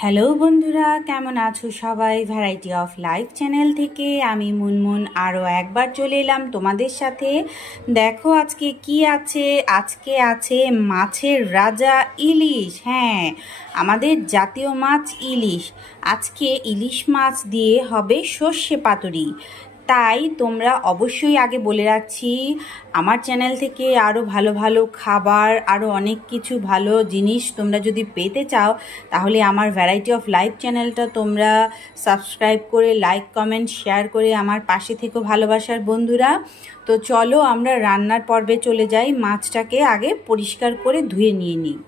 Hello বন্ধুরা, কেমন আছো সবাই? ভ্যারাইটি অফ লাইফ চ্যানেল থেকে আমি মুনমুন আরও একবার চলে এলাম তোমাদের সাথে। দেখো আজকে কি আছে। আজকে আছে মাছের রাজা ইলিশ। হ্যাঁ, আমাদের জাতীয় মাছ ইলিশ। আজকে ইলিশ মাছ দিয়ে হবে সর্ষে পাতুরি। তাই তোমরা অবশ্যই আগে বলে রাখছি, আমার চ্যানেল থেকে আরও ভালো ভালো খাবার, আরও অনেক কিছু ভালো জিনিস তোমরা যদি পেতে চাও, তাহলে আমার ভ্যারাইটি অফ লাইফ চ্যানেলটা তোমরা সাবস্ক্রাইব করে লাইক কমেন্ট শেয়ার করে আমার পাশে থেকো ভালোবাসার বন্ধুরা। তো চলো আমরা রান্নার পর্বে চলে যাই। মাছটাকে আগে পরিষ্কার করে ধুয়ে নিয়ে নিই।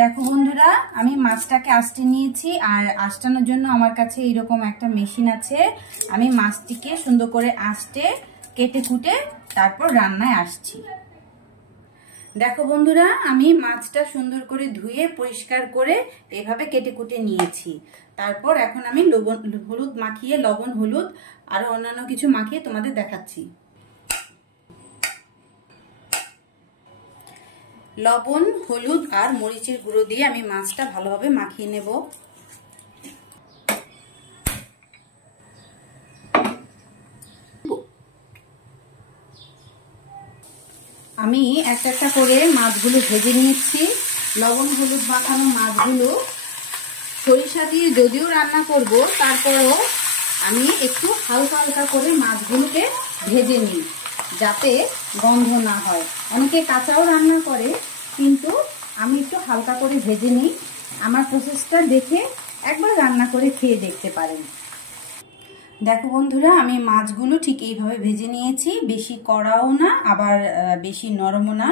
দেখো বন্ধুরা, আমি মাছটাকে আঁচটে নিয়েছি, আর আঁচটানোর জন্য আমার কাছে এইরকম একটা মেশিন আছে। আমি মাছটিকে সুন্দর করে আঁচটে কেটে কুটে তারপর রান্নায় আসছি। দেখো বন্ধুরা, আমি মাছটা সুন্দর করে ধুয়ে পরিষ্কার করে এভাবে কেটে কুটে নিয়েছি। তারপর এখন আমি হলুদ মাখিয়ে, লবণ হলুদ আরো অন্যান্য কিছু মাখিয়ে তোমাদের দেখাচ্ছি। লবণ হলুদ আর মরিচের গুঁড়ো দিয়ে আমি মাছটা ভালোভাবে মাখিয়ে নেব। আমি একটা একটা করে মাছগুলো ভেজে নিয়েছি। লবণ হলুদ মাখানো মাছগুলো সরিষা দিয়ে যদিও রান্না করব, তারপরেও আমি একটু হালকা হালকা করে মাছগুলোকে ভেজে নিই, যাতে গন্ধ না হয়। অনেকে কাঁচাও রান্না করে, কিন্তু আমি একটু হালকা করে ভেজে নিই। আমার প্রসেসটা দেখে একবার রান্না করে খেয়ে দেখতে পারেন। দেখো বন্ধুরা, আমি মাছগুলো ঠিক এইভাবে ভেজে নিয়েছি। বেশি কড়াও না, আবার বেশি নরমও না,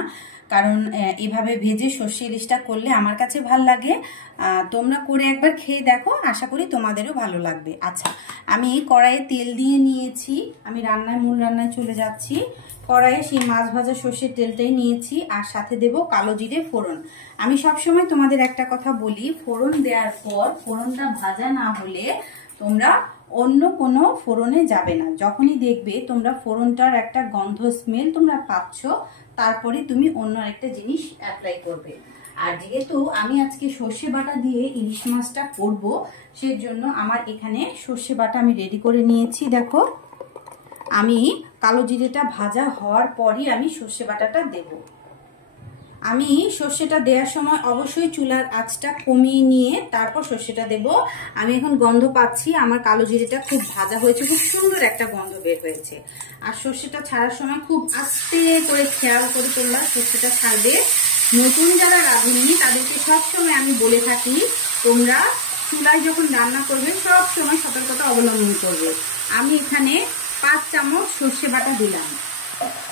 কারণ এভাবে ভেজে সর্ষে ইলিশটা করলে আমার কাছে ভাল লাগে। তোমরা করে একবার খেয়ে দেখো, আশা করি তোমাদেরও ভালো লাগবে। আচ্ছা, আমি কড়াইয়ে তেল দিয়ে নিয়েছি। আমি মূল রান্নায় চলে যাচ্ছি। কড়াইয়ে সেই মাছ ভাজা সর্ষের তেলটাই নিয়েছি, আর সাথে দেব কালো জিরে ফোড়ন। আমি সবসময় তোমাদের একটা কথা বলি, ফোড়ন দেওয়ার পর ফোড়নটা ভাজা না হলে তোমরা অন্য কোনো ফোড়নে যাবে না। যখনই দেখবে তোমরা ফোড়নটার একটা গন্ধ স্মেল তোমরা পাচ্ছ, তারপরে তুমি অন্য একটা জিনিস অ্যাপ্লাই করবে। আর যেহেতু আমি আজকে সর্ষে বাটা দিয়ে ইলিশ মাছটা করব, সেজন্য আমার এখানে সর্ষে বাটা আমি রেডি করে নিয়েছি। দেখো, আমি কালো জিরেটা ভাজা হওয়ার পরই আমি সর্ষে বাটাটা দেব। আমি সর্ষেটা দেওয়ার সময় অবশ্যই চুলার আঁচটা কমিয়ে নিয়ে তারপর সর্ষেটা দেব। আমি এখন গন্ধ পাচ্ছি, আমার কালো জিরেটা খুব ভাজা হয়েছে, খুব সুন্দর একটা গন্ধ বের হয়েছে। আর সর্ষেটা ছাড়ার সময় খুব আস্তে করে খেয়াল করে তোমরা সর্ষেটা ছাড়বে। নতুন যারা রাঁধুনি তাদেরকে সবসময় আমি বলে থাকি, তোমরা চুলায় যখন রান্না করবে সবসময় সতর্কতা অবলম্বন করবে। আমি এখানে 5 চামচ সর্ষে বাটা দিলাম।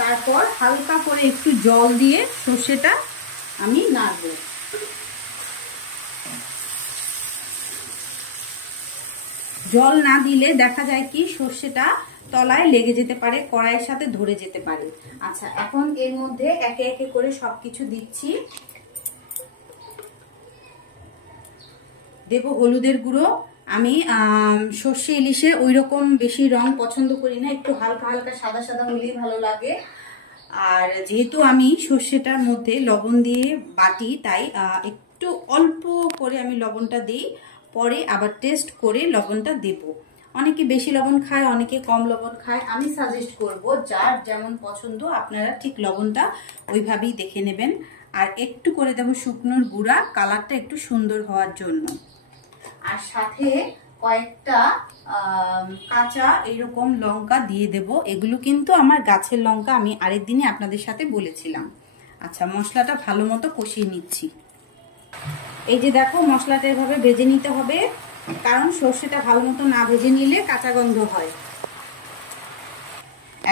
তারপর হালকা করে একটু জল দিয়ে সর্ষেটা আমি নাড়ব। জল না দিলে দেখা যায় কি সর্ষেটা তলায় লেগে যেতে পারে, কড়াইয়ের সাথে ধরে যেতে পারে। আচ্ছা, এখন এর মধ্যে একে একে করে সবকিছু দিচ্ছি। দেব হলুদের গুঁড়ো। আমি সর্ষে ইলিশে ওই রকম বেশি রং পছন্দ করি না, একটু হালকা হালকা সাদা সাদা হলেই ভালো লাগে। আর যেহেতু আমি সর্ষেটার মধ্যে লবণ দিয়ে বাটি, তাই একটু অল্প করে আমি লবণটা দিই, পরে আবার টেস্ট করে লবণটা দেব। অনেকে বেশি লবণ খায়, অনেকে কম লবণ খায়। আমি সাজেস্ট করব যার যেমন পছন্দ আপনারা ঠিক লবণটা ওইভাবেই দেখে নেবেন। আর একটু করে দেব শুকনোর গুঁড়া, কালারটা একটু সুন্দর হওয়ার জন্য। আর সাথে কয়েকটা কাঁচা এইরকম লঙ্কা দিয়ে দেব। এগুলো কিন্তু আমার গাছের লঙ্কা, আমি আরেকদিনই আপনাদের সাথে বলেছিলাম। আচ্ছা, মশলাটা ভালো মতো কষিয়ে নিচ্ছি। এই যে দেখো, মশলাটা এভাবে ভেজে নিতে হবে, কারণ সর্ষেটা ভালো মতো না ভেজে নিলে কাঁচা গন্ধ হয়।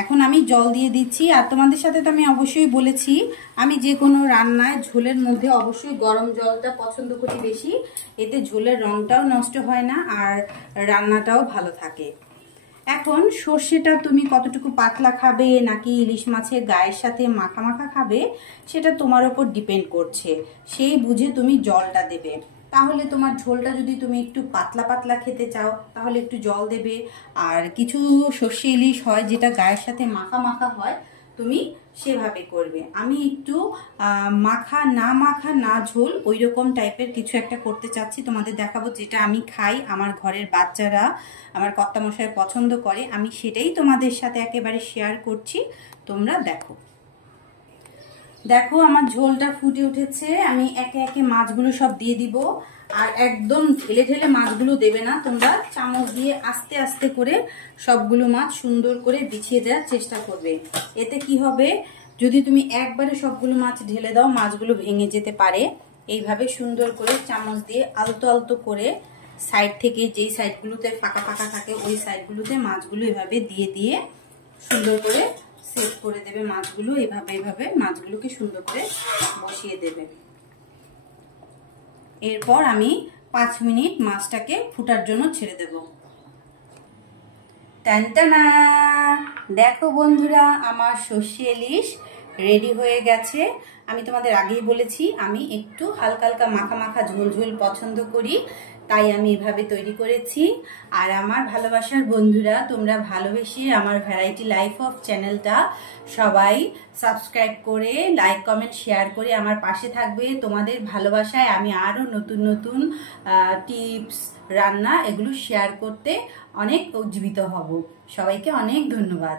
এখন আমি জল দিয়ে দিচ্ছি। আর তোমাদের সাথে তো আমি অবশ্যই বলেছি, আমি যে কোনো রান্নায় ঝোলের মধ্যে অবশ্যই গরম জলটা পছন্দ করি বেশি। এতে ঝোলের রংটাও নষ্ট হয় না, আর রান্নাটাও ভালো থাকে। এখন সর্ষেটা তুমি কতটুকু পাতলা খাবে নাকি ইলিশ মাছের গায়ের সাথে মাখা মাখা খাবে, সেটা তোমার ওপর ডিপেন্ড করছে। সেই বুঝে তুমি জলটা দেবে। তাহলে তোমার ঝোলটা যদি তুমি একটু পাতলা পাতলা খেতে চাও, তাহলে একটু জল দেবে। আর কিছু সর্ষে ইলিশ হয় যেটা গায়ের সাথে মাখা মাখা হয়, তুমি সেভাবে করবে। আমি একটু মাখা না ঝোল ওই রকম টাইপের কিছু একটা করতে চাচ্ছি, তোমাদের দেখাবো যেটা আমি খাই, আমার ঘরের বাচ্চারা আমার কর্তামশাই পছন্দ করে, আমি সেটাই তোমাদের সাথে একেবারে শেয়ার করছি, তোমরা দেখো। দেখো আমার ঝোলটা ফুটে উঠেছে, আমি একে একে মাছগুলো সব দিয়ে দিব। আর একদম ঢেলে ঢেলে মাছগুলো দেবে না, তোমরা চামচ দিয়ে আস্তে আস্তে করে সবগুলো মাছ সুন্দর করে বিছিয়ে দেওয়ার চেষ্টা করবে। এতে কি হবে, যদি তুমি একবারে সবগুলো মাছ ঢেলে দাও মাছগুলো ভেঙে যেতে পারে। এইভাবে সুন্দর করে চামচ দিয়ে আলতো আলতো করে সাইড থেকে, যেই সাইডগুলোতে ফাঁকা ফাঁকা থাকে ওই সাইডগুলোতে মাছগুলো এভাবে দিয়ে দিয়ে সুন্দর করে সেট করে দেবে মাছগুলো। এভাবে মাছগুলোকে সুন্দর করে বসিয়ে দেবে। এরপর আমি 5 মিনিট মাছটাকে ফুটার জন্য ছেড়ে দেব। টানটানা, দেখো বন্ধুরা আমার সর্ষে ইলিশ রেডি হয়ে গেছে। আমি তোমাদের আগেই বলেছি আমি একটু হালকা হালকা মাখা মাখা ঝোল ঝোল পছন্দ করি, তাই আমি এভাবে তৈরি করেছি। আর আমার ভালোবাসার বন্ধুরা, তোমরা ভালোবেসে আমার ভ্যারাইটি লাইফ অফ চ্যানেলটা সবাই সাবস্ক্রাইব করে লাইক কমেন্ট শেয়ার করে আমার পাশে থাকবে। তোমাদের ভালোবাসায় আমি আরও নতুন নতুন টিপস, রান্না এগুলো শেয়ার করতে অনেক উজ্জীবিত হব। সবাইকে অনেক ধন্যবাদ।